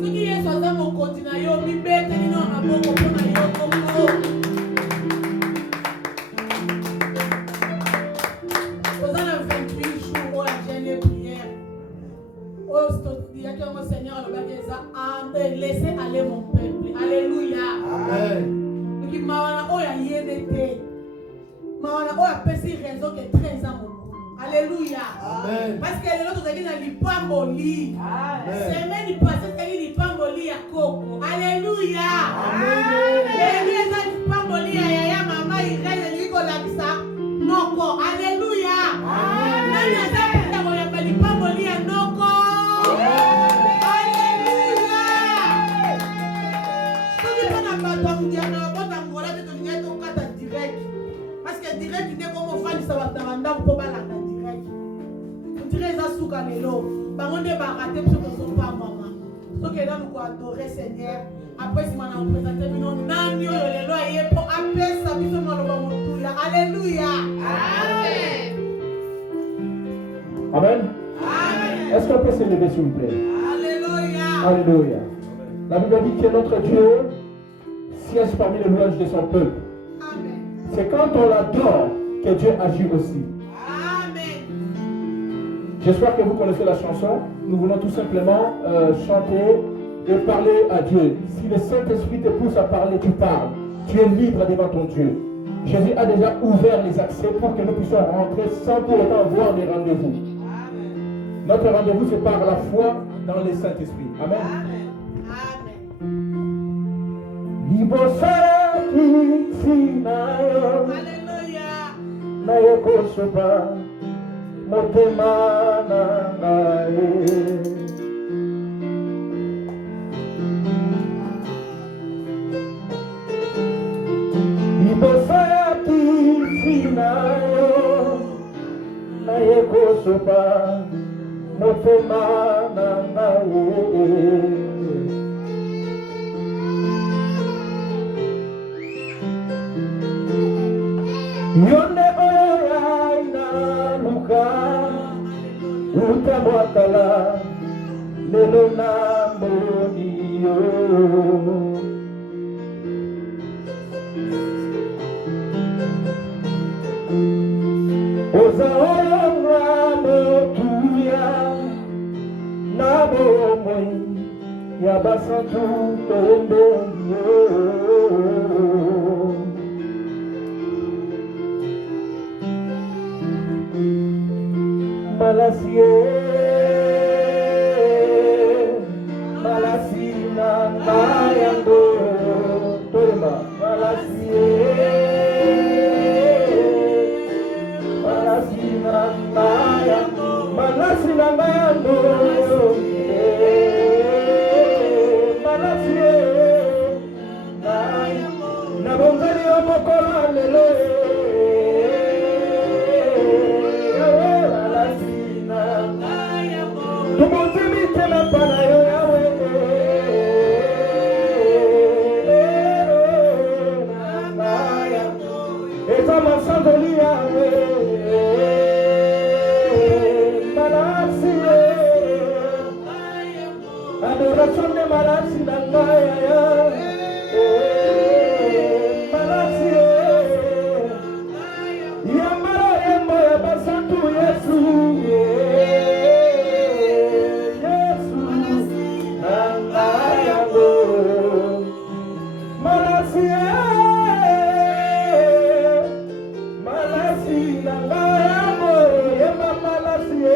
Soki Yesu aza mokonzi na yo, mibeteli na maboko mpona yo koko. Oza na 28 jours oyo agene prière. Oyo yaki yango Seigneur alobaki eza laissez aller mon peuple. Alléluia. Amen. Soki mawana oyo ayede te. Mawana oyo apesi raison que 13 ans. Alléluia. Amen. Parce que les autres ont dit lipamboli. Semaine passée c'est lipamboli ya koko. Alléluia. Amen. Les autres lipamboli ya yaya mama irene liko lakisa noko. Alléluia. Amen. Nani asapita kwa lipamboli ya noko. Alléluia. Soki pana bato ndiana bota ngola te tolinga to kata direct. Parce que direct ne comme fani sa batanda ko balaka. Les asuka lelo bangonde baraté parce que sont pas maman donc là nous adorer Seigneur après si mana présenter bino nani oyo lelo aye pour apesa biso maloba motula. Alléluia. Amen. Amen. Amen. Est-ce qu'on peut se lever s'il vous plaît? Alléluia. Alléluia. La Bible dit que notre Dieu siège parmi les louanges de son peuple. Amen. C'est quand on l'adore que Dieu agit aussi. J'espère que vous connaissez la chanson. Nous voulons tout simplement chanter et parler à Dieu. Si le Saint-Esprit te pousse à parler, tu parles. Tu es libre devant ton Dieu. Jésus a déjà ouvert les accès pour que nous puissions rentrer sans pour autant voir des rendez-vous. Amen. Notre rendez-vous, c'est par la foi dans le Saint-Esprit. Amen. Alléluia. Motema na ngai ibosa ya kisi na yo na yekosopa motema na ngai yone utamwakala lelo na mboni yo ozaolonga motuya na bomoi ya basantu tombeli yo Malasie, Malasina, Mayango, Toma, Malasie, Malasina, Mayango, Malasina, Mayango, Malasie, Nabongani, Omokola, Lele. Adoración de Malasi Nangaya, Malasi, Yamara Yambo Yabasantu Yesu, Yesu Nangaya Go, Malasi, Malasi Nangaya Go, Yama Malasi.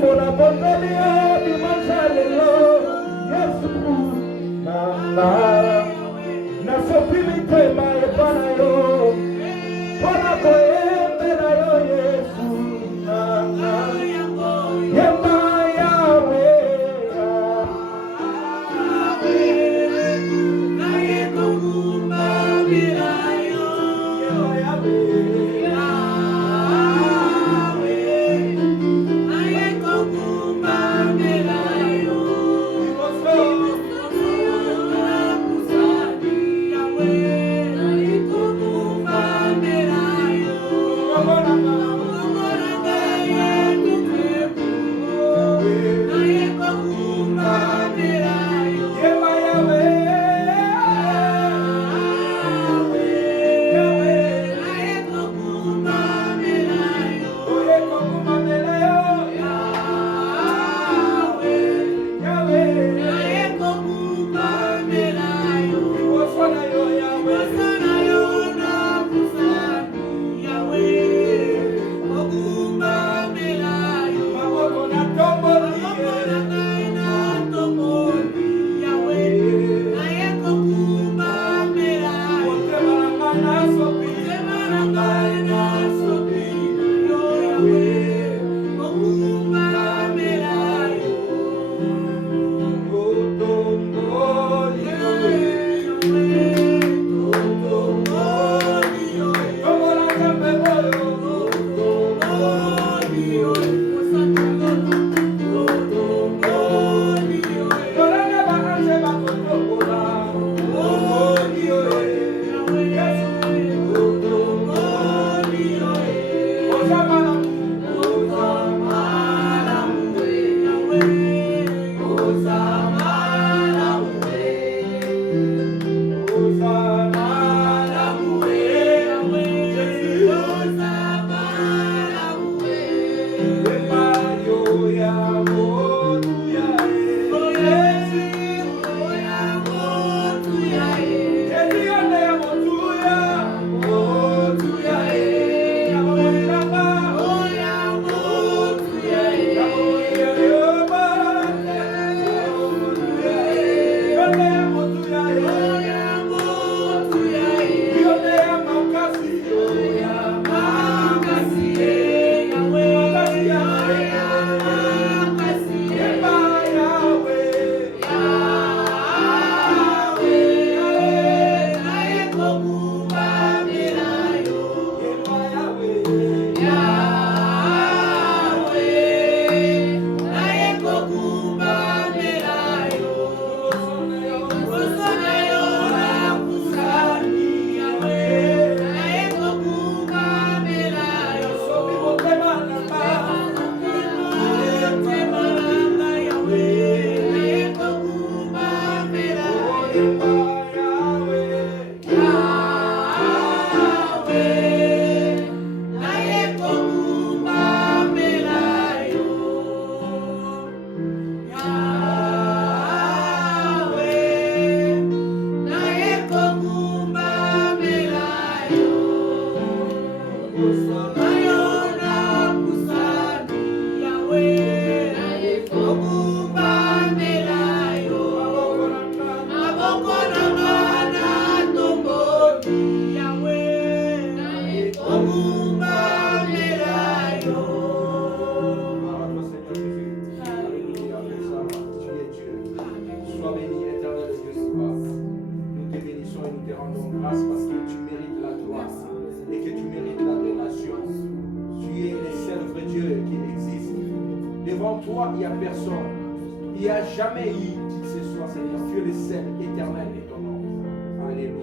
Mona Pontolia di Mansalelo, Yesu Nangara, na sopimite mai panayo, pona koembe na yo Yesu Nangara, Yema Yahweh, na yekumba mirayo, Yahweh. Amen. Toi, il n'y a personne. Il n'y a jamais eu, dit ce soir, Seigneur, tu es le seul éternel de ton nom. Alléluia.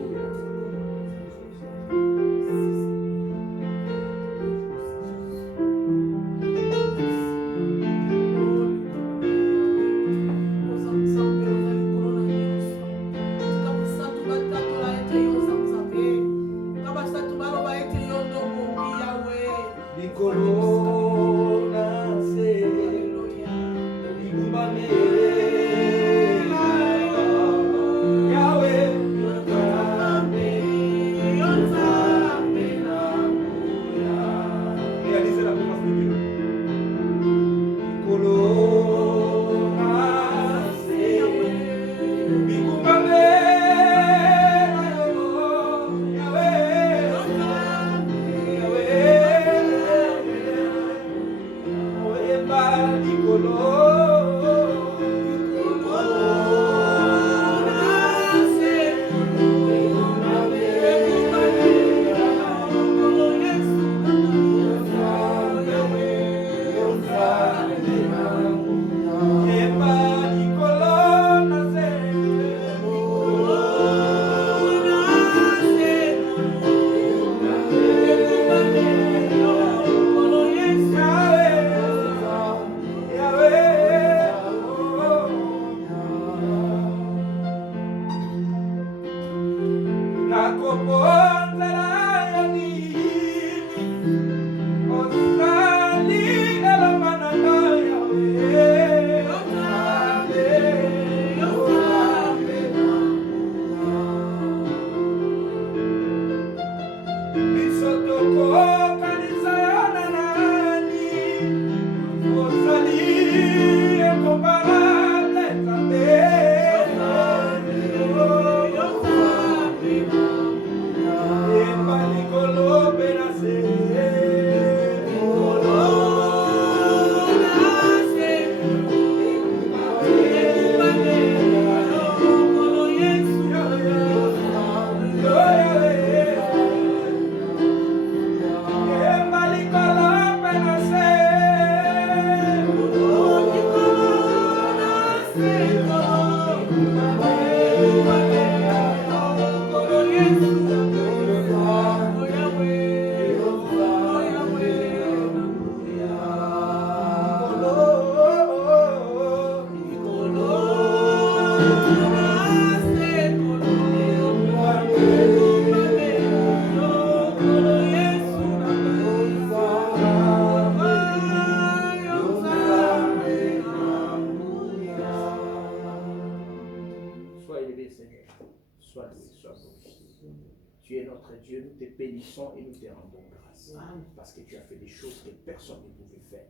Et nous te rendons grâce parce que tu as fait des choses que personne ne pouvait faire.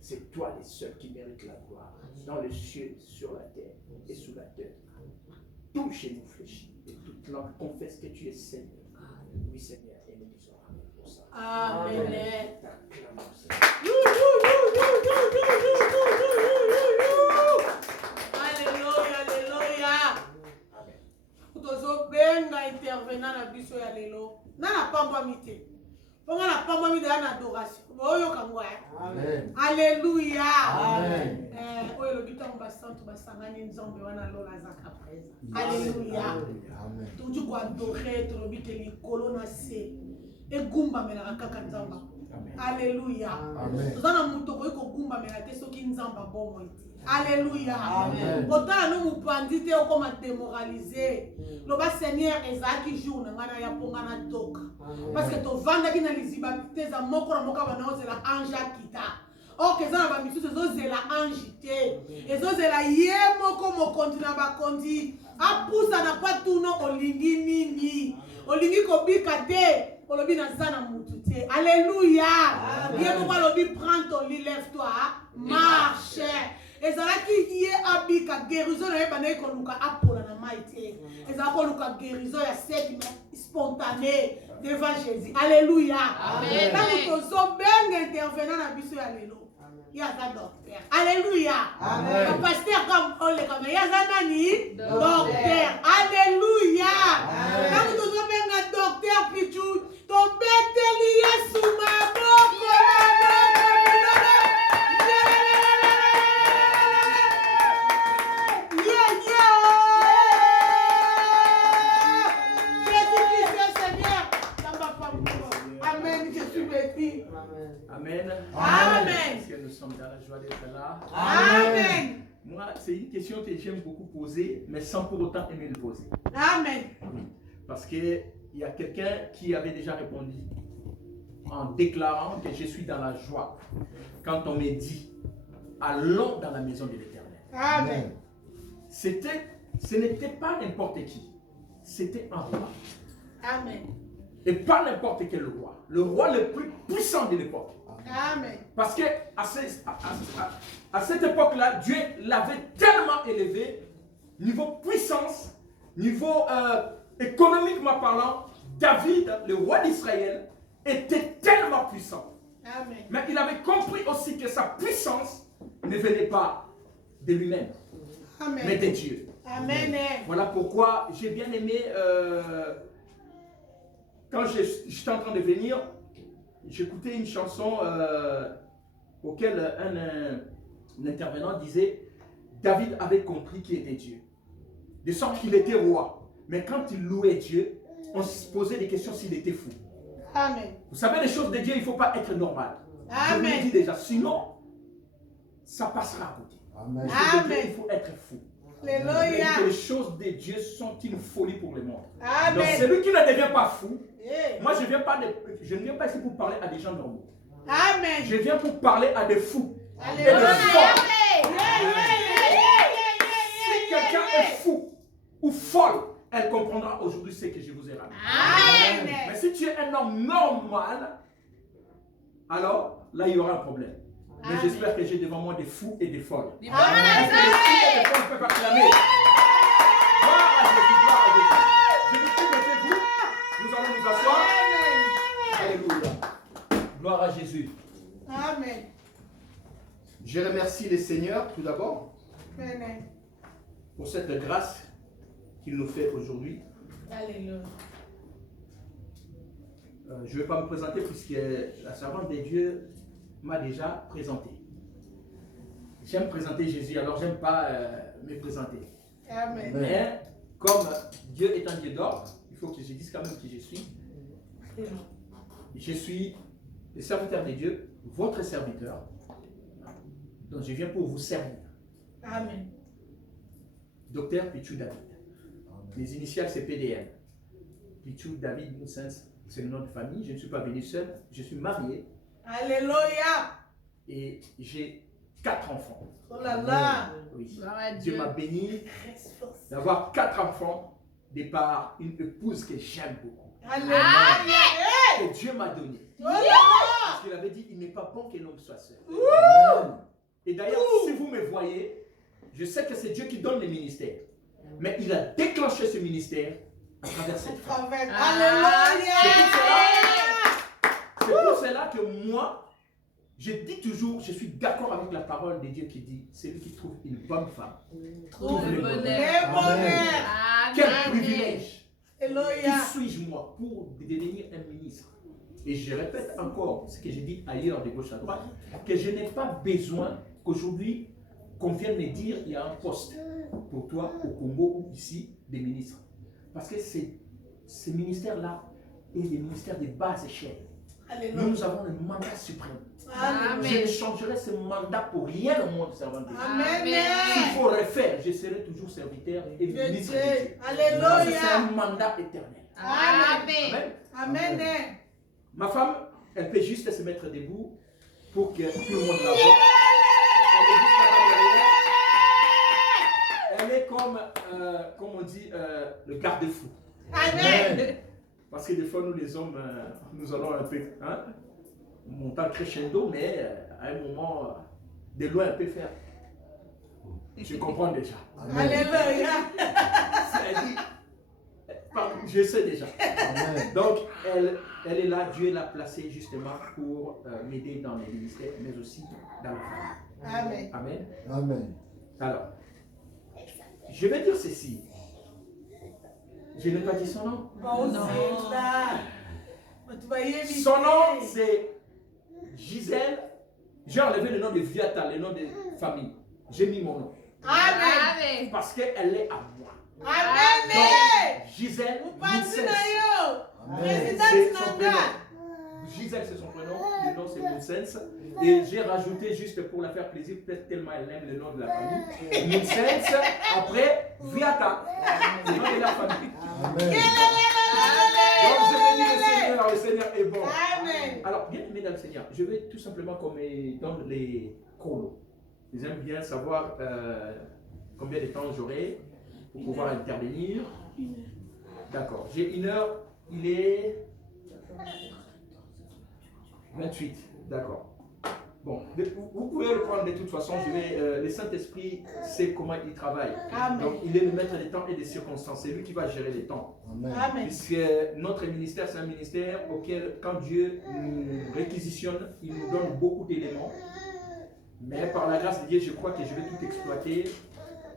C'est toi le seul qui mérite la gloire dans les cieux, sur la terre et sous la terre. Tout chez nous fléchit et toute langue confesse que tu es Seigneur. Oui Seigneur, et nous disons amen pour ça. Amen. Alléluia, alléluia. Amen. Kutozo benga intervenant na biso ya lelo. Nana pamba mite. Ponga na pamba mite na adoration. Oyo kangwa. Amen. Alléluia. Amen. Oyo lobita mba santo basangani nzambe wana lola zaka preza. Alléluia. Amen. Tuju kwa adorer to lobite likolo na se. Egumba mela kaka nzamba. Alléluia. Amen. Tozana mutoko iko gumba mela te soki nzamba bomo iti. Alléluia. Amen. Pourtant nous nous bandits te okoma démoraliser. Loba Seigneur ezaki jour na ngana ya ponga na toka. Parce que to vanda ki na liziba teza moko na moka bana ozela anja kita. O kezana ba misusu ezozela ange te. Ezozela ye moko mokondi na bakondi. Apusa na patuno olingi nini. Olingi kobika te. Alléluia. Viens pour le prends ton lit, lève-toi, marche. Et ça là qui est abika guérison et bané ko luka apola na maïté. Et ça ko luka guérison ya sec spontané devant Jésus. Alléluia. Amen. Quand nous sommes bien intervenant na biso ya lelo. Ya za docteur. Alléluia. Amen. Le pasteur comme on le comme ya za nani docteur. Alléluia. Quand nous sommes bien docteur pichu to beteli Yesu maboko. Amen. Amen. Parce que nous sommes dans la joie d'être là. Amen. Moi, c'est une question que j'aime beaucoup poser, mais sans pour autant aimer le poser. Amen. Parce qu'il y a quelqu'un qui avait déjà répondu en déclarant que je suis dans la joie. Quand on me dit, allons dans la maison de l'Éternel. Amen. Ce n'était pas n'importe qui. C'était un roi. Amen. Et pas n'importe quel roi. Le roi le plus puissant de l'époque. Amen. Parce que à cette époque-là, Dieu l'avait tellement élevé, niveau puissance, niveau économiquement parlant, David, le roi d'Israël, était tellement puissant. Amen. Mais il avait compris aussi que sa puissance ne venait pas de lui-même, mais de Dieu. Amen. Voilà pourquoi j'ai bien aimé, quand j'étais en train de venir, j'écoutais une chanson auquel un intervenant disait David avait compris qui était Dieu. De sorte qu'il était roi. Mais quand il louait Dieu, on se posait des questions s'il était fou. Amen. Vous savez, les choses de Dieu, il ne faut pas être normal. Amen. Je vous le dis déjà, sinon, ça passera à côté. Amen. Les choses de Dieu, Amen. il faut être fou. Alléluia. Et que les choses de Dieu sont une folie pour le monde. Amen. Donc celui qui ne devient pas fou, Yeah. moi je ne viens pas ici pour parler à des gens normaux. Amen. Je viens pour parler à des fous. Alléluia. Et des folles. Si Si quelqu'un est fou ou folle, elle comprendra aujourd'hui ce que je vous ai ramené. Amen. Mais si tu es un homme normal, alors là il y aura un problème. Mais Amen. j'espère que j'ai devant moi des fous et des folles. Amen. Est-ce que les fous et les folles peuvent acclamer? Gloire à Jésus, gloire à Jésus. Je vous prie, mettez-vous. Nous allons nous asseoir. Alléluia. Gloire à Jésus. Amen. Je remercie le Seigneur tout d'abord Amen. pour cette grâce qu'il nous fait aujourd'hui. Alléluia. Je ne vais pas me présenter puisque la servante de Dieu m'a déjà présenté. J'aime présenter Jésus, alors j'aime pas me présenter. Amen. Mais comme Dieu est un Dieu d'ordre, il faut que je dise quand même qui je suis. Je suis le serviteur de Dieu, votre serviteur. Donc je viens pour vous servir. Amen. Docteur Pichou David. Mes initiales c'est PDM. Pichou David Moussens, c'est le nom de famille. Je ne suis pas venu seul, je suis marié Alléluia. et j'ai 4 enfants. Oh là là. Oui. Gloire à Dieu Dieu. m'a béni d'avoir 4 enfants de par une épouse que j'aime beaucoup. Alléluia. Que Dieu m'a donné. Oh là là. Parce qu'il avait dit, il n'est pas bon que l'homme soit seul. Amen. Et d'ailleurs, si vous me voyez, je sais que c'est Dieu qui donne les ministères. Mais il a déclenché ce ministère à travers cette femme. Alléluia. C'est pour cela que moi, je dis toujours, je suis d'accord avec la parole de Dieu qui dit, celui qui trouve une bonne femme, trouve le bonheur. Le bonheur. Quel privilège. Qui Alléluia. suis-je moi pour devenir un ministre? Et je répète encore ce que j'ai dit ailleurs de gauche à droite, que je n'ai pas besoin qu'aujourd'hui, qu'on vienne me dire il y a un poste pour toi au Congo ou ici des ministres. Parce que ce ministère-là est des ministères de basse échelle. Alléluia. Nous avons le mandat suprême. Amen. Je ne changerai ce mandat pour rien au monde, servant de Dieu. Amen. S'il faut refaire, je serai toujours serviteur et Dieu, ministre Dieu. de Dieu. Parce que c'est un Alléluia. mandat éternel. Amen. Amen. Amen. Ma femme, elle peut juste se mettre debout pour que tout le monde la voie. Elle est juste là-bas derrière. Elle est comme on dit, le garde-fou. Amen. Parce que des fois, nous les hommes, nous allons un peu montant crescendo, mais à un moment, de loin un peu faire. Je comprends déjà. Alléluia. Je sais déjà. Amen. Donc, elle est là, Dieu l'a placée justement pour m'aider dans les ministères, mais aussi dans la famille. Amen. Amen. Amen. Alors, je vais dire ceci. Je n'ai pas dit son nom. Bon, c'est là. Tu vas y éviter. Son nom, c'est Gisèle. J'ai enlevé le nom de Viata, le nom de famille. J'ai mis mon nom. Amen. Parce qu'elle est à moi. Amen. Donc, Gisèle, Vous passez Moussens. d'ailleurs. Amen. C'est son prénom. Gisèle, c'est son prénom. Le nom, c'est Moussens. Et j'ai rajouté, juste pour la faire plaisir, peut-être tellement elle aime le nom de la famille, Moussens. Après, Viata. Le nom de la famille. Amen. Donc, je vais dire le Seigneur est bon. Amen. Alors, bien aimé dans le Seigneur, je vais tout simplement qu'on me donne les chronos. J'aime bien savoir combien de temps j'aurai pour pouvoir intervenir. D'accord, j'ai 1 heure, il est 28, d'accord. Bon, vous pouvez le prendre de toute façon, le Saint-Esprit sait comment il travaille. Amen. Donc, il est le maître des temps et des circonstances, c'est lui qui va gérer les temps. Amen. Amen. Puisque notre ministère, c'est un ministère auquel, quand Dieu nous réquisitionne, il nous donne beaucoup d'éléments. Mais par la grâce de Dieu, je crois que je vais tout exploiter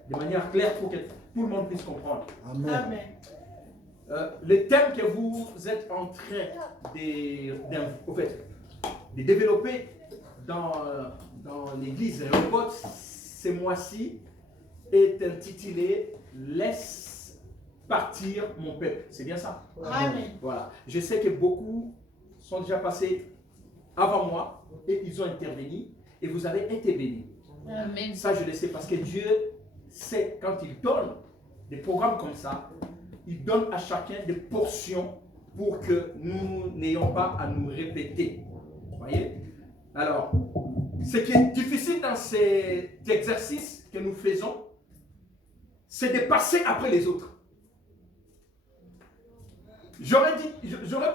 de manière claire pour que tout le monde puisse comprendre. Amen. Amen. Le thème que vous êtes en train de développer dans l'église Rehoboth ce mois-ci est intitulé « Laisse partir mon peuple ». C'est bien ça? Amen. Voilà. Je sais que beaucoup sont déjà passés avant moi et ils ont intervenu et vous avez été bénis. Amen. Ça, je le sais parce que Dieu sait, quand il donne des programmes comme ça, il donne à chacun des portions pour que nous n'ayons pas à nous répéter. Vous voyez? Alors, ce qui est difficile dans cet exercice que nous faisons, c'est de passer après les autres. J'aurais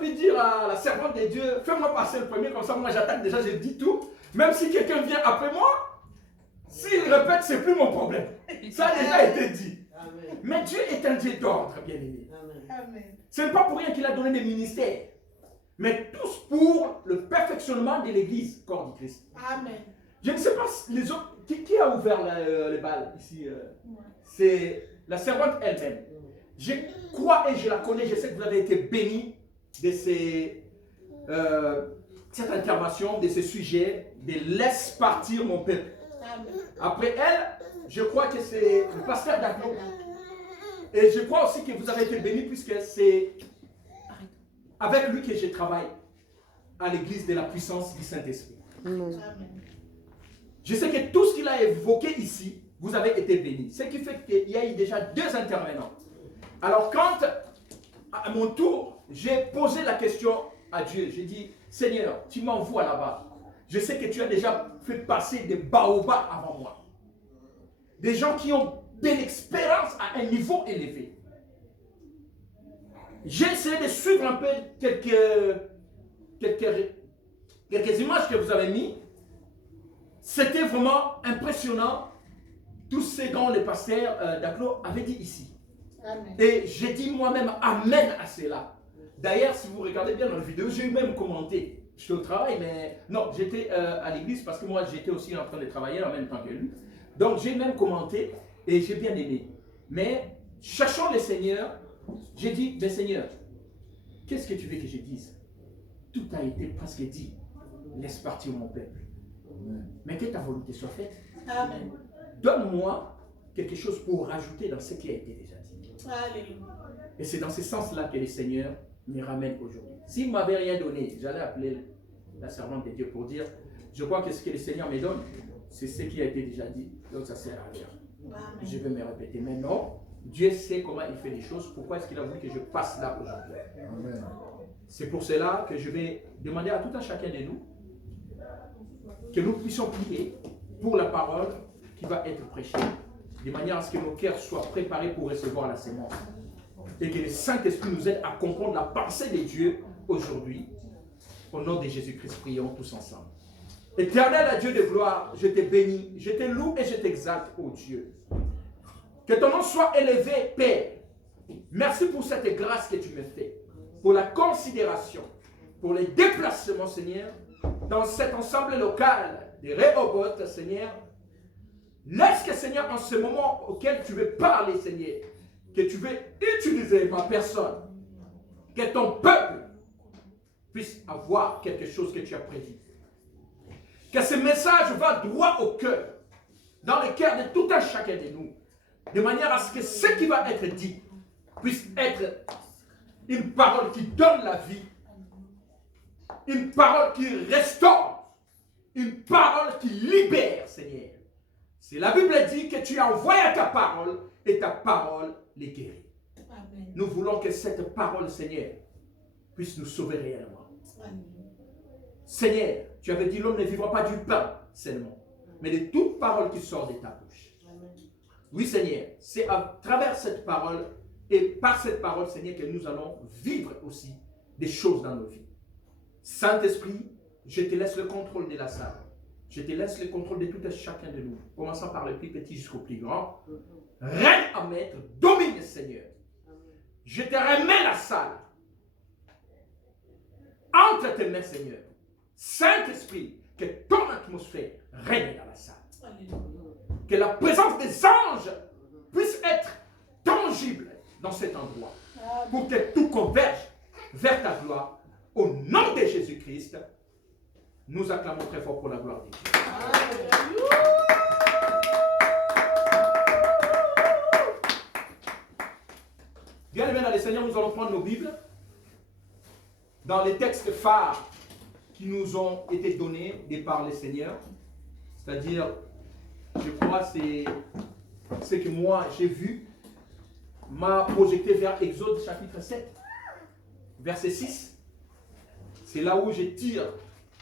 pu dire à la servante de Dieu, fais-moi passer le premier, comme ça moi j'attaque déjà, je dis tout. Même si quelqu'un vient après moi, s'il répète, c'est plus mon problème. Ça a déjà été dit. Amen. Mais Dieu est un Dieu d'ordre, bien aimé. Amen. Ce n'est pas pour rien qu'il a donné des ministères, mais tous pour le perfectionnement de l'Église, corps du Christ. Amen. Je ne sais pas les autres, qui a ouvert les balles ici? C'est la servante elle-même. Je crois et je la connais, je sais que vous avez été bénis de cette intervention, de ce sujet, de laisse partir mon peuple. Amen. Après elle, je crois que c'est le pasteur Daglo. Et je crois aussi que vous avez été bénis puisque c'est avec lui que je travaille à l'église de la puissance du Saint-Esprit. Amen. Je sais que tout ce qu'il a évoqué ici, vous avez été bénis. Ce qui fait qu'il y a eu déjà 2 intervenants. Alors quand, à mon tour, j'ai posé la question à Dieu, j'ai dit, Seigneur, tu m'envoies là-bas. Je sais que tu as déjà fait passer des baobabs avant moi. Des gens qui ont de l'expérience à un niveau élevé. J'ai essayé de suivre un peu quelques images que vous avez mis. C'était vraiment impressionnant, tout ce dont le pasteur Daglo avait dit ici. Amen. Et j'ai dit moi-même amen à cela. D'ailleurs, si vous regardez bien dans la vidéo, j'ai même commenté. J'étais au travail, mais non, j'étais à l'église parce que moi j'étais aussi en train de travailler en même temps que lui. Donc j'ai même commenté et j'ai bien aimé. Mais cherchant le Seigneur, j'ai dit, ben Seigneur, qu'est-ce que tu veux que je dise? Tout a été presque dit. Laisse partir mon peuple. Mais que ta volonté soit faite. Amen. Donne-moi quelque chose pour rajouter dans ce qui a été déjà dit. Alléluia. Et c'est dans ce sens-là que le Seigneur me ramène aujourd'hui. S'il ne m'avait rien donné, j'allais appeler la servante de Dieu pour dire, je crois que ce que le Seigneur me donne, c'est ce qui a été déjà dit, donc ça sert à rien. Amen. Je vais me répéter. Mais non, Dieu sait comment il fait les choses. Pourquoi est-ce qu'il a voulu que je passe là aujourd'hui? Amen. C'est pour cela que je vais demander à tout un chacun de nous que nous puissions prier pour la parole qui va être prêchée, de manière à ce que nos cœurs soient préparés pour recevoir la sémence. Et que le Saint-Esprit nous aide à comprendre la pensée de Dieu aujourd'hui. Au nom de Jésus-Christ, prions tous ensemble. Éternel Dieu de gloire, je te bénis, je te loue et je t'exalte, ô Dieu. Que ton nom soit élevé, Père. Merci pour cette grâce que tu me fais, pour la considération, pour les déplacements, Seigneur, dans cet ensemble local de Rehoboth, Seigneur. Laisse que, Seigneur, en ce moment auquel tu veux parler, Seigneur, que tu veux utiliser ma personne, que ton peuple puisse avoir quelque chose que tu as prédit. Que ce message va droit au cœur, dans le cœur de tout un chacun de nous, de manière à ce que ce qui va être dit puisse être une parole qui donne la vie, une parole qui restaure, une parole qui libère, Seigneur. C'est la Bible dit que tu as envoyé ta parole et ta parole les guérit. Amen. Nous voulons que cette parole, Seigneur, puisse nous sauver réellement. Amen. Seigneur, tu avais dit l'homme ne vivra pas du pain seulement, mais de toute parole qui sort de ta bouche. Amen. Oui, Seigneur, c'est à travers cette parole et par cette parole, Seigneur, que nous allons vivre aussi des choses dans nos vies. Saint-Esprit, je te laisse le contrôle de la salle. Je te laisse le contrôle de tout et chacun de nous, commençant par le plus petit jusqu'au plus grand. Règne à maître, domine, Seigneur. Je te remets la salle entre tes mains, Seigneur. Saint-Esprit, que ton atmosphère règne dans la salle. Que la présence des anges puisse être tangible dans cet endroit. Pour que tout converge vers ta gloire. Au nom de Jésus-Christ, nous acclamons très fort pour la gloire de Dieu. Bien aimés dans le Seigneur, nous allons prendre nos Bibles dans les textes phares qui nous ont été donnés par le Seigneur. C'est-à-dire, je crois, c'est ce que moi j'ai vu, m'a projeté vers Exode chapitre 7, verset 6. C'est là où je tire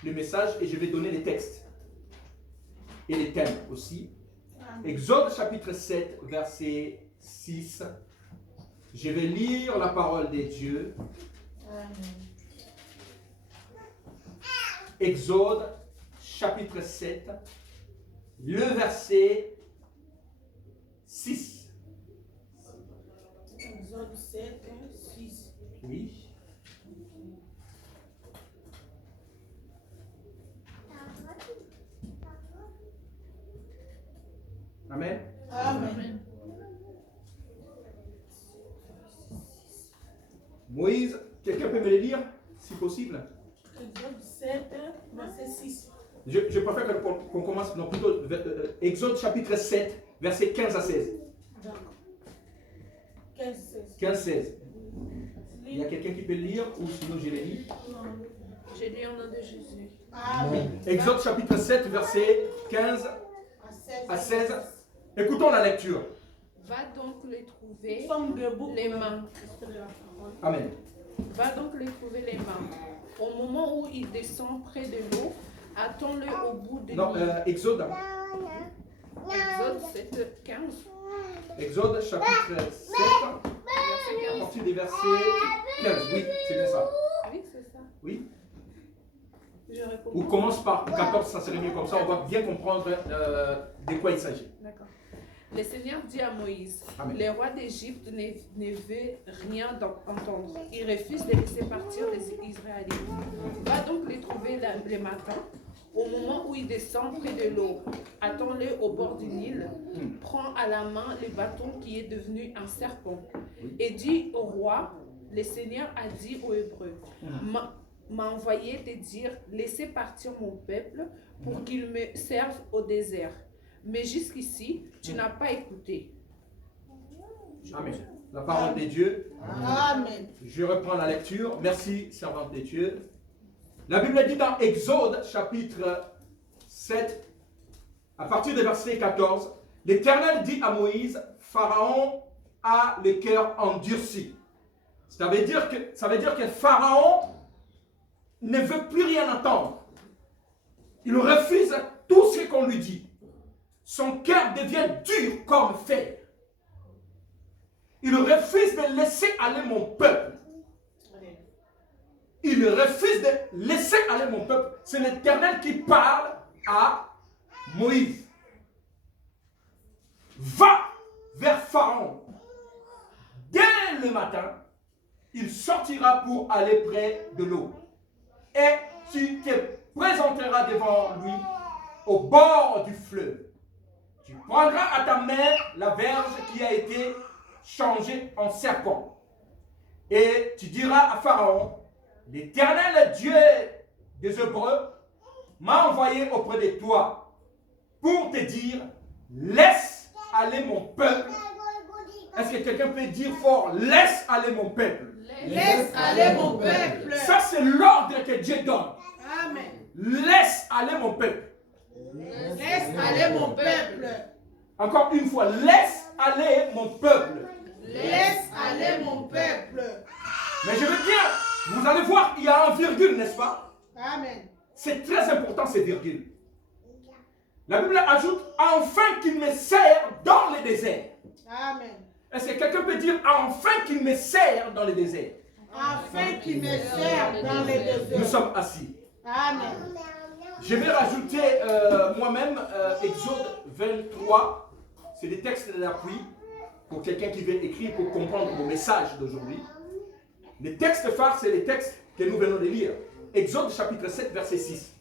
le message et je vais donner les textes et les thèmes aussi. Exode chapitre 7, verset 6. Je vais lire la parole de Dieu. Exode chapitre 7, le verset 6. Exode 7, 6. Oui. Amen. Amen. Moïse, quelqu'un peut me le lire, si possible? Exode 7, verset 6. Je préfère qu'on commence, non, plutôt Exode chapitre 7, verset 15 à 16. D'accord. 15, 16. 15, 16. Il y a quelqu'un qui peut le lire ou sinon je le lis? Non. Je lis au nom de Jésus. Amen. Exode chapitre 7, verset 15 à 16. Écoutons la lecture. Va donc les trouver debout. les mains. Amen. Va donc les trouver les mains. Au moment où il descend près de l'eau, attends-le au bout de Non, Exode. Exode 7, 15. Exode chapitre 7, à partir des versets 15. Oui, c'est bien ça. Oui, c'est ça. Oui. Je réponds. Ou commence par 14, ça serait mieux comme ça, on va bien comprendre de quoi il s'agit. D'accord. Le Seigneur dit à Moïse, Amen. le roi d'Égypte ne veut rien entendre. Il refuse de laisser partir les Israélites. Va donc les trouver le matin, au moment où il descend près de l'eau. Attends-le au bord du Nil. Prends à la main le bâton qui est devenu un serpent. Et dis au roi, le Seigneur a dit aux Hébreux, m'a envoyé te dire, laissez partir mon peuple pour qu'il me serve au désert. Mais jusqu'ici, tu n'as pas écouté. Amen. La parole de Dieu. Amen. Je reprends la lecture. Merci, servante de Dieu. La Bible dit dans Exode, chapitre 7, à partir du verset 14, l'Éternel dit à Moïse, Pharaon a le cœur endurci. Ça veut dire que Pharaon ne veut plus rien entendre. Il refuse tout ce qu'on lui dit. Son cœur devient dur comme fer. Il refuse de laisser aller mon peuple. Il refuse de laisser aller mon peuple. C'est l'Éternel qui parle à Moïse. Va vers Pharaon. Dès le matin, il sortira pour aller près de l'eau. Et tu te présenteras devant lui au bord du fleuve. Tu prendras à ta main la verge qui a été changée en serpent. Et tu diras à Pharaon, l'Éternel Dieu des Hébreux m'a envoyé auprès de toi pour te dire, laisse aller mon peuple. Est-ce que quelqu'un peut dire fort, laisse aller mon peuple? Laisse aller mon peuple. Ça, c'est l'ordre que Dieu donne. Amen. Laisse aller mon peuple. Laisse aller mon peuple. Encore une fois, laisse aller mon peuple. Laisse aller mon peuple. Mais je veux dire, vous allez voir, il y a un virgule, n'est-ce pas? Amen. C'est très important, ces virgules. La Bible ajoute, afin qu'il me sert dans le désert. Amen. Est-ce que quelqu'un peut dire, afin qu'il me sert dans le désert? Afin qu'il me serve dans les déserts. Nous sommes assis. Amen. Je vais rajouter moi-même Exode 23. C'est des textes d'appui pour quelqu'un qui veut écrire pour comprendre mon message d'aujourd'hui. Les textes phares, c'est les textes que nous venons de lire. Exode chapitre 7, verset 6.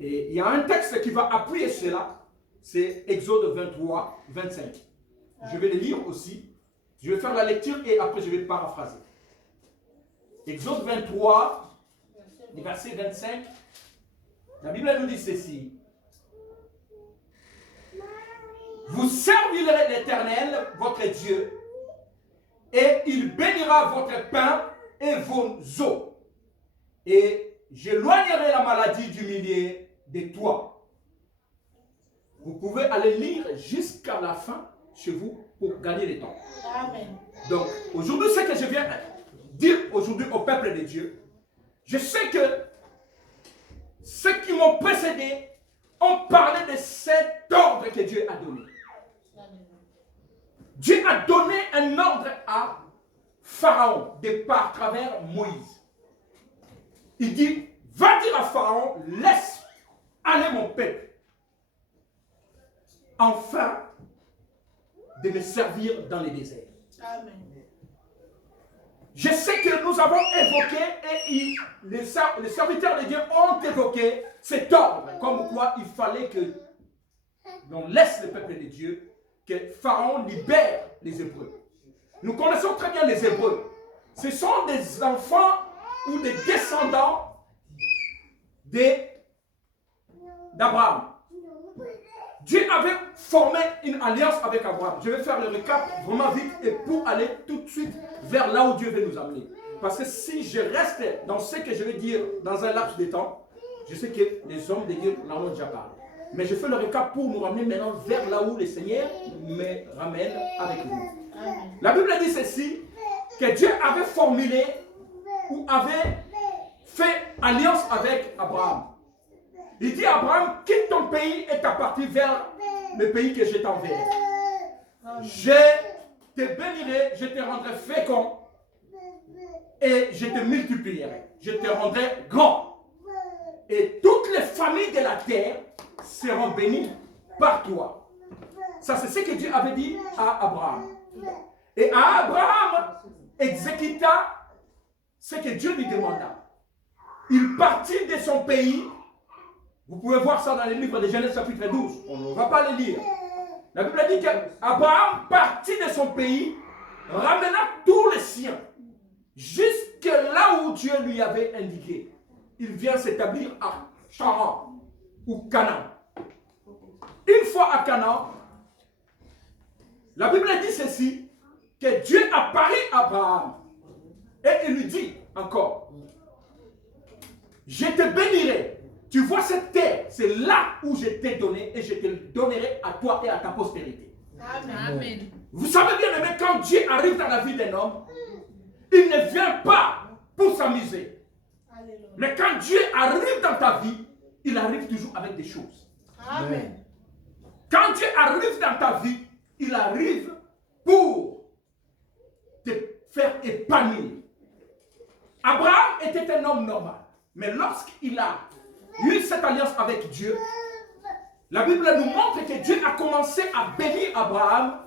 Et il y a un texte qui va appuyer cela. C'est Exode 23, 25. Je vais le lire aussi. Je vais faire la lecture et après je vais paraphraser. Exode 23, verset 25. La Bible nous dit ceci. Vous servirez l'Éternel, votre Dieu, et il bénira votre pain et vos eaux. Et j'éloignerai la maladie du milieu de toi. Vous pouvez aller lire jusqu'à la fin chez vous pour gagner le temps. Amen. Donc, aujourd'hui, ce que je viens dire aujourd'hui au peuple de Dieu, je sais que ceux qui m'ont précédé ont parlé de cet ordre que Dieu a donné. Dieu a donné un ordre à Pharaon par travers Moïse. Il dit, va dire à Pharaon, laisse aller mon peuple. Enfin, de me servir dans les déserts. Amen. Je sais que nous avons évoqué et les serviteurs de Dieu ont évoqué cet ordre, comme quoi il fallait que l'on laisse le peuple de Dieu, que Pharaon libère les Hébreux. Nous connaissons très bien les Hébreux. Ce sont des enfants ou des descendants d'Abraham. Dieu avait formé une alliance avec Abraham. Je vais faire le récap vraiment vite et pour aller tout de suite vers là où Dieu veut nous amener. Parce que si je reste dans ce que je vais dire dans un laps de temps, je sais que les hommes de Dieu en ont déjà parlé. Mais je fais le récap pour nous ramener maintenant vers là où le Seigneur me ramène avec nous. La Bible dit ceci, que Dieu avait formulé ou avait fait alliance avec Abraham. Il dit à Abraham, quitte ton pays et ta partie vers le pays que je t'enverrai. Je te bénirai, je te rendrai fécond et je te multiplierai. Je te rendrai grand. Et toutes les familles de la terre seront bénies par toi. Ça, c'est ce que Dieu avait dit à Abraham. Et Abraham exécuta ce que Dieu lui demanda. Il partit de son pays. Vous pouvez voir ça dans les livres de Genèse chapitre 12. On ne va pas les lire. La Bible dit qu'Abraham partit de son pays, ramena tous les siens, jusque là où Dieu lui avait indiqué. Il vient s'établir à Charan ou Canaan. Une fois à Canaan, la Bible dit ceci, que Dieu apparut à Abraham et il lui dit encore, je te bénirai. Tu vois cette terre, c'est là où je t'ai donné et je te le donnerai à toi et à ta postérité. Amen. Vous savez bien aimé, quand Dieu arrive dans la vie d'un homme, il ne vient pas pour s'amuser. Mais quand Dieu arrive dans ta vie, il arrive toujours avec des choses. Amen. Quand Dieu arrive dans ta vie, il arrive pour te faire épanouir. Abraham était un homme normal. Mais lorsqu'il a eu cette alliance avec Dieu, la Bible nous montre que Dieu a commencé à bénir Abraham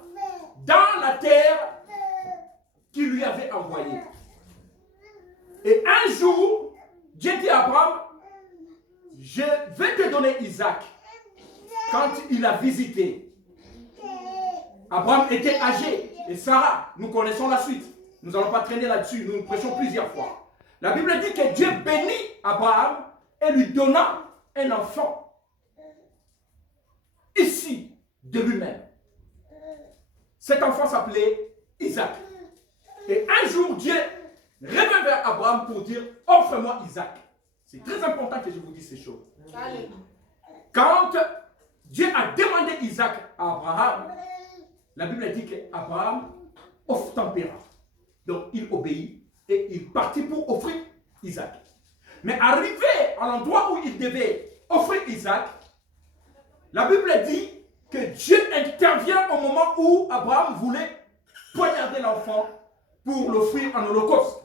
dans la terre qu'il lui avait envoyée. Et un jour, Dieu dit à Abraham, je vais te donner Isaac. Quand il a visité, Abraham était âgé. Et Sarah, nous connaissons la suite. Nous n'allons pas traîner là-dessus, nous prêchons plusieurs fois. La Bible dit que Dieu bénit Abraham et lui donna un enfant. Ici, de lui-même. Cet enfant s'appelait Isaac. Et un jour, Dieu revint vers Abraham pour dire, offre-moi Isaac. C'est très important que je vous dise ces choses. Quand Dieu a demandé Isaac à Abraham, la Bible dit qu'Abraham obtempéra. Donc il obéit et il partit pour offrir Isaac. Mais arrivé à l'endroit où il devait offrir Isaac, la Bible dit que Dieu intervient au moment où Abraham voulait poignarder l'enfant pour l'offrir en holocauste.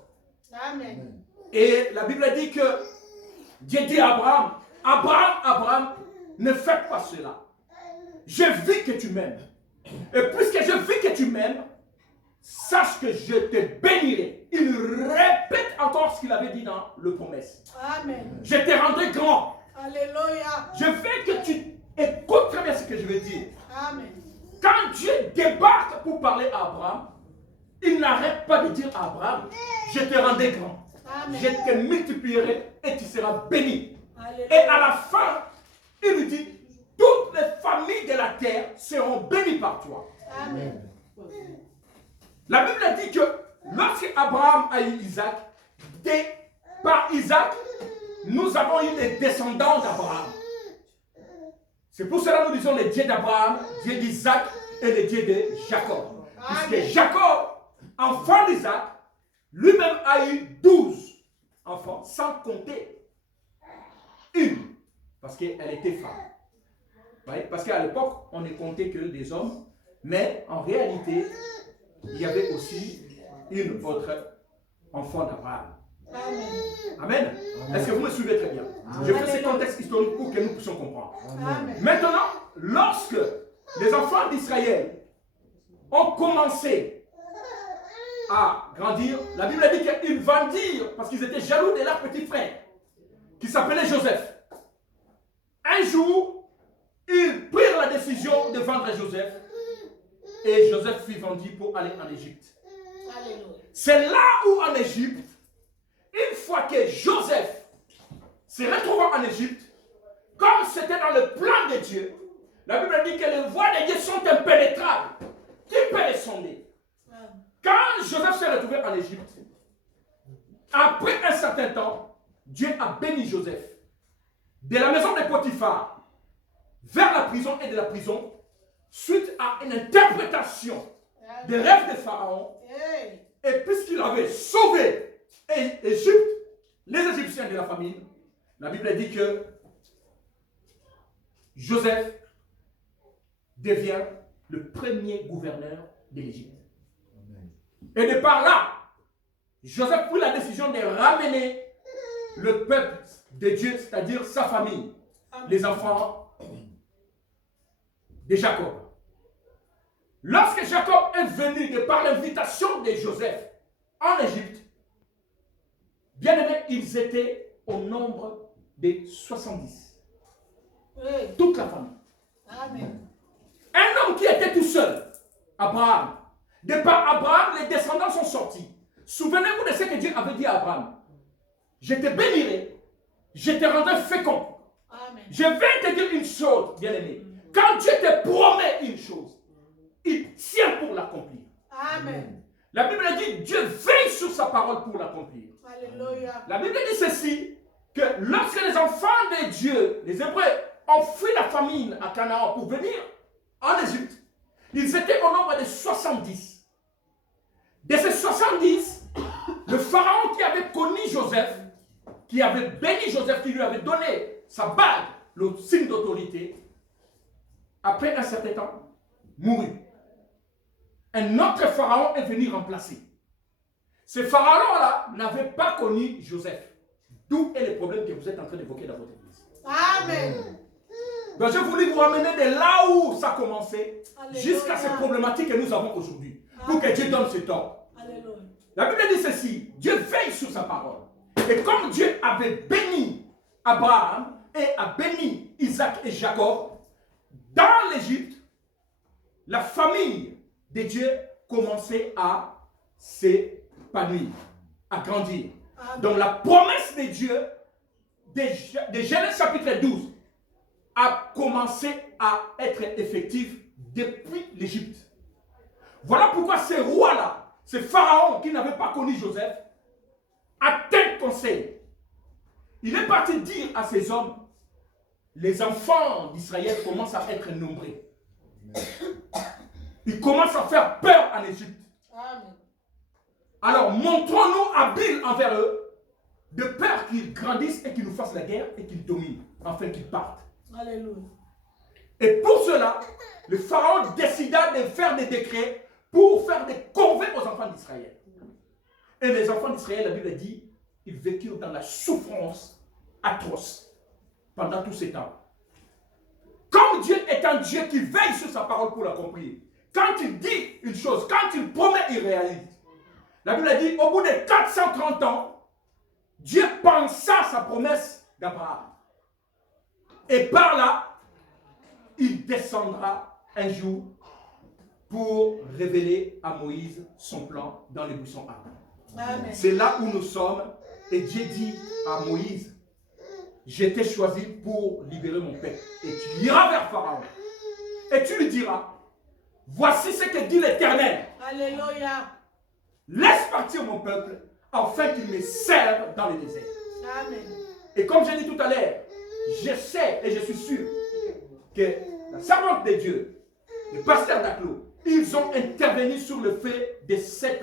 Amen. Et la Bible dit que Dieu dit à Abraham, Abraham, ne fais pas cela. Je vis que tu m'aimes. Et puisque je vis que tu m'aimes, sache que je te bénirai. Il répète encore ce qu'il avait dit dans le promesse. Amen. Je te rendrai grand. Alléluia. Je veux que tu écoutes très bien ce que je veux dire. Amen. Quand Dieu débarque pour parler à Abraham, il n'arrête pas de dire à Abraham, je te rendrai grand. Amen. Je te multiplierai et tu seras béni. Alléluia. Et à la fin, il lui dit, toutes les familles de la terre seront bénies par toi. Amen. La Bible dit que lorsque Abraham a eu Isaac, par Isaac, nous avons eu des descendants d'Abraham. C'est pour cela que nous disons le Dieu d'Abraham, Dieu d'Isaac et le Dieu de Jacob. Puisque Jacob, enfant d'Isaac, lui-même a eu 12 enfants, sans compter une, parce qu'elle était femme. Ouais, parce qu'à l'époque, on ne comptait que des hommes, mais en réalité, il y avait aussi une autre enfant d'Abraham. Amen. Amen. Est-ce que vous me suivez très bien? Je fais ce contexte historique pour que nous puissions comprendre. Amen. Maintenant, lorsque les enfants d'Israël ont commencé à grandir, la Bible dit qu'ils vendirent parce qu'ils étaient jaloux de leur petit frère qui s'appelait Joseph. Un jour, ils prirent la décision de vendre Joseph et Joseph fut vendu pour aller en Égypte. Alléluia. C'est là où en Égypte, une fois que Joseph se retrouva en Égypte, comme c'était dans le plan de Dieu, la Bible dit que les voies de Dieu sont impénétrables. Qui peut les sonder? Quand Joseph s'est retrouvé en Égypte, après un certain temps, Dieu a béni Joseph. De la maison de Potiphar vers la prison et de la prison, suite à une interprétation des rêves de Pharaon, et puisqu'il avait sauvé Égypte, les Égyptiens de la famine, la Bible dit que Joseph devient le premier gouverneur de l'Égypte. Et de par là, Joseph prit la décision de ramener le peuple de Dieu, c'est-à-dire sa famille, les enfants de Jacob. Lorsque Jacob est venu de par l'invitation de Joseph en Égypte, bien aimés, ils étaient au nombre de 70. Toute la famille. Amen. Un homme qui était tout seul, Abraham. De par Abraham, les descendants sont sortis. Souvenez-vous de ce que Dieu avait dit à Abraham. Je te bénirai, je te rendrai fécond. Amen. Je vais te dire une chose, bien-aimé. Quand Dieu te promet une chose, il tient pour l'accomplir. Amen. La Bible dit Dieu veille sur sa parole pour l'accomplir. Alléluia. La Bible dit ceci, que lorsque les enfants de Dieu, les Hébreux, ont fui la famine à Canaan pour venir en Égypte, ils étaient au nombre de 70. De ces 70, le pharaon qui avait connu Joseph, qui avait béni Joseph, qui lui avait donné sa bague, le signe d'autorité, après un certain temps, mourut. Un autre pharaon est venu remplacer. Ces pharaons-là n'avaient pas connu Joseph. D'où est le problème que vous êtes en train d'évoquer dans votre église. Amen. Donc j'ai voulu vous ramener de là où ça a commencé Alléluia. jusqu'à ces problématiques que nous avons aujourd'hui. Pour que Dieu donne ce temps. Alléluia. La Bible dit ceci, Dieu veille sur sa parole. Et comme Dieu avait béni Abraham et a béni Isaac et Jacob, dans l'Égypte, la famille de Dieu commençait à s'épanouir, à grandir. Amen. Donc la promesse de Dieu, de Genèse chapitre 12, a commencé à être effective depuis l'Égypte. Voilà pourquoi ces rois-là, ces pharaons qui n'avaient pas connu Joseph, a tel conseil. Il est parti dire à ces hommes, les enfants d'Israël commencent à être nombreux. Ils commencent à faire peur en Égypte. Amen. Alors montrons-nous habiles envers eux, de peur qu'ils grandissent et qu'ils nous fassent la guerre et qu'ils dominent, afin qu'ils partent. Alléluia. Et pour cela, le pharaon décida de faire des décrets pour faire des corvées aux enfants d'Israël. Et les enfants d'Israël, la Bible dit, ils vécurent dans la souffrance atroce pendant tous ces temps. Comme Dieu est un Dieu qui veille sur sa parole pour l'accomplir, quand il dit une chose, quand il promet, il réalise. La Bible dit, au bout de 430 ans, Dieu pensa sa promesse d'Abraham. Et par là, il descendra un jour pour révéler à Moïse son plan dans les buissons ardents. Amen. C'est là où nous sommes. Et Dieu dit à Moïse, je t'ai choisi pour libérer mon peuple. Et tu iras vers Pharaon. Et tu lui diras, voici ce que dit l'Éternel. Alléluia. Laisse partir mon peuple afin qu'il me serve dans le désert. Amen. Et comme j'ai dit tout à l'heure, je sais et je suis sûr que la servante de Dieu, le pasteur d'Aclo, ils ont intervenu sur le fait de cette